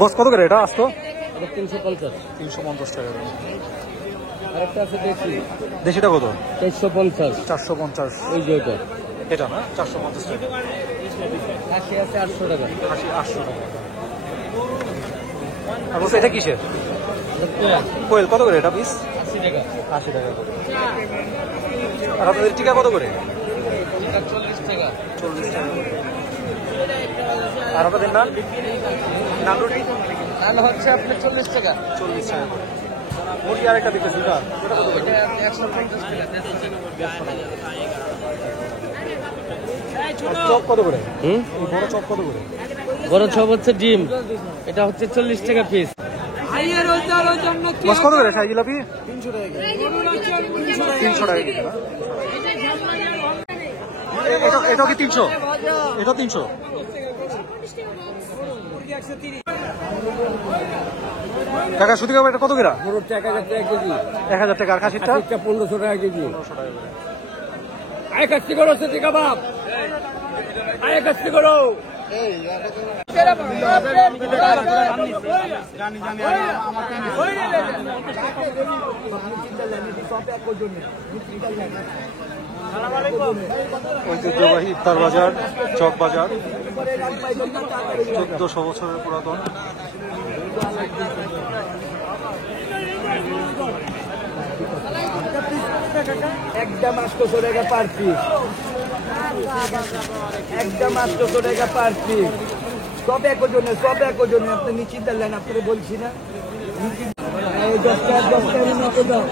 বস কত করে এটা আসতো? 350 350 টাকা। আরেকটা আছে দেশি, দেশিটা কত? 450 450। ওই যে ওটা, এটা না 450 টাকা। খাসি আছে 800 টাকা। খাসি 800 টাকা। আর বস এটা কিসের? কোয়েল কত করে এটা পিস? 80 টাকা। 80 টাকা করে। আর আপনাদের টিকা কত করে? 40 টাকা। 40 টাকা করে। আর আপনাদের নান? নান রুটি? নান হচ্ছে আপনার 40 টাকা। 40 টাকা করে। মুরগি আরেকটা বিকেছি না, এটা কত করে? 150 টাকা। চপ কত করে? হুম, এই বড় চপ কত করে? বড় চপ হচ্ছে ডিম, এটা হচ্ছে 40 টাকা পিস। বস কত করে শাহী জিলাপি? 300 টাকা। 300 টাকা কেজি না? এটা কি 300? এটা 300। কাকা সুতি কাবাব এটা কত করে? গরুর 1000 টাকা কেজি। 1000 টাকা। আর খাসিরটা? 1500 টাকা কেজি। 1500 টাকা করে। আয় কাচ্চি করো সুতি কাবাব, আয় কাচ্চি করো। ঐতিহ্যবাহী ইফতার বাজার, চক বাজার, 1400 বছরের পুরাতন। একদম 800 টাকা পার পিস, একদম 800 টাকা পার পিস। সব একজনে, সব একজনে। আপনি নিশ্চিত দেন, আপনাকে বলছি না। এই 10 টাকা 10 টাকা মতো দাও।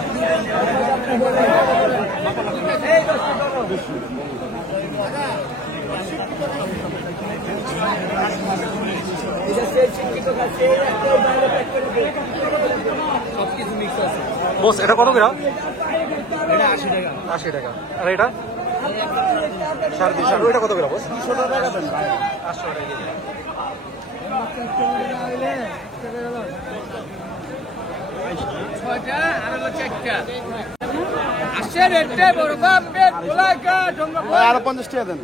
এই 10 টাকা দাও। এটা সেই শিক্ষিত কাছে একটা বাইরে প্যাক করে দেন। সবকিছু মিক্স আছে। বস এটা কত করে? এটা 80 টাকা। 80 টাকা। আর এটা 350। ওইটা কত করে বস? 200 টাকা দেন ভাই। 800 টাকা কেজি। আরো 50 টাকা দেন।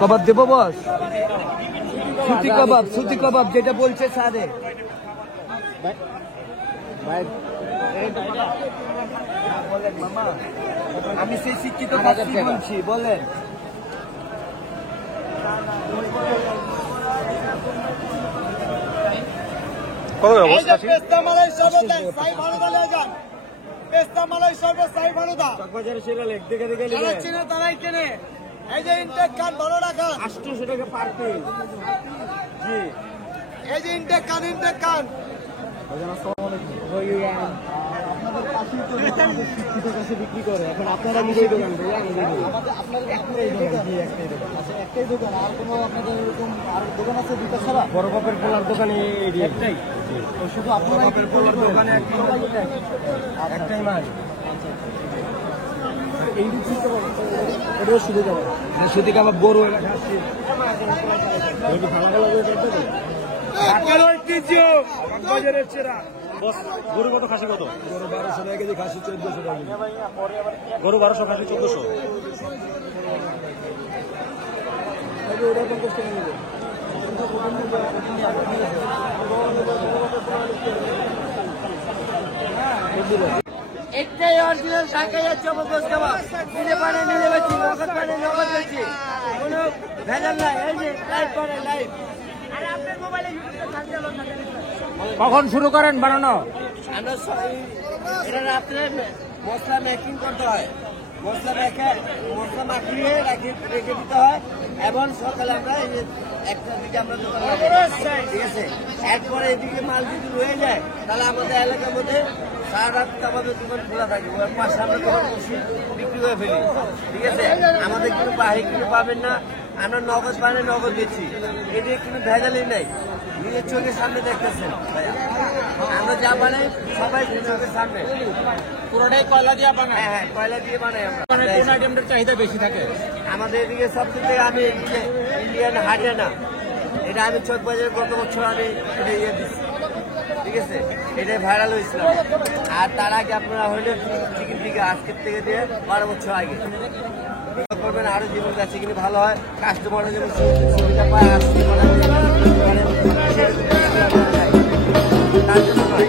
কাবাব দেবো বস? সুতি কাবাব, সুতি কাবাব যেটা বলছে সাদে ভাই। বলেন মামা, আমি সেই শিক্ষিত কাছে বলছি, বলেন। কত করে বস খাসি? পেস্তা মালাই সর্বদাই সাই ভালো দালে যান। পেস্তা মালাই সর্বদাই সাই ভালো দা। চকবাজারে সেরা লেগ দেখে দেখে যারা চিনে তারাই কেনে। এই যে ইনটেক কান ভালো রাখান। 800 টাকা পার পিস। জি, এই যে ইনটেক কান। আপনাদের পাশেই তো আমাদের শিক্ষিত কাছে বিক্রি করে। এখন আপনারা নিজেই দোকান ভাইয়া, আমাদের একটাই দোকান। জি, একটাই দোকান। আচ্ছা, একটাই দোকান। আর কোনো আপনাদের এরকম আর দোকান আছে দুটো ছাড়া? বড় বাপের পোলার দোকানে একটাই। শুধু আপনার বাপের পোলার দোকানে একটাই মাল। এই এটা সুতি কাবাব, সুতি কাবাব বড় খাচ্ছি। বাজারের চেরা বস গরু কত খাসি কত? গরু 1200 টাকা কেজি, খাসি 1400 টাকা কেজি। গরু 1200, খাসি 1400। ওরা 50 টাকা নেবে। একটাই অরিজিনাল ঢাকাইয়া জবরদস্ত কাবাব। নিলে পারে নিলে বেশি, নগদ পারে নগদ বেশি। কোনো ভেজাল নাই। এই যে লাইভ করে লাইভ। আরে আপনার মোবাইলে ইউটিউবে থাকতে হবে না। কখন শুরু করেন বানানো? আমরা এটা রাত্রে মশলা মেকিং করতে হয়। মশলা মাখিয়ে রেখে দিতে হয় এবং সকালে আমরা একটা দিকে আমরা দোকান ঠিক আছে। এরপরে এদিকে মাল যদি রয়ে যায় তাহলে আমাদের এলাকার মধ্যে সারা রাত আমাদের দোকান খোলা থাকে। পাশে আমরা দোকান বসি, বিক্রি করে ফেলি। ঠিক আছে, আমাদের কিন্তু বাহির কিছু পাবেন না। আমরা নগদ পানি নগদ দিচ্ছি। এদিকে কিন্তু ভেজালই নাই। নিজের চোখের সামনে দেখতেছেন ভাইয়া, আমরা যা বানাই সবাই চোখের সামনে। পুরোটাই কয়লা দিয়ে বানায়? হ্যাঁ হ্যাঁ, কয়লা দিয়ে বানাই আমরা। কোন আইটেমটার চাহিদা বেশি থাকে? আমাদের এদিকে সবচেয়ে থেকে আমি ইন্ডিয়ান হারিয়ানা, এটা আমি চকবাজারে গত বছর আমি এটা দিচ্ছি। ঠিক ঠিক আছে, এটাই ভাইরাল হয়েছিল। আর তার আগে আপনারা হইলে চিকেন টিকা আজকের থেকে দিয়ে 12 বছর আগে করবেন, আরো জীবন কাছে কিনে ভালো হয়, কাস্টমাররা যেমন সুবিধা পায় আর তার জন্য নয়।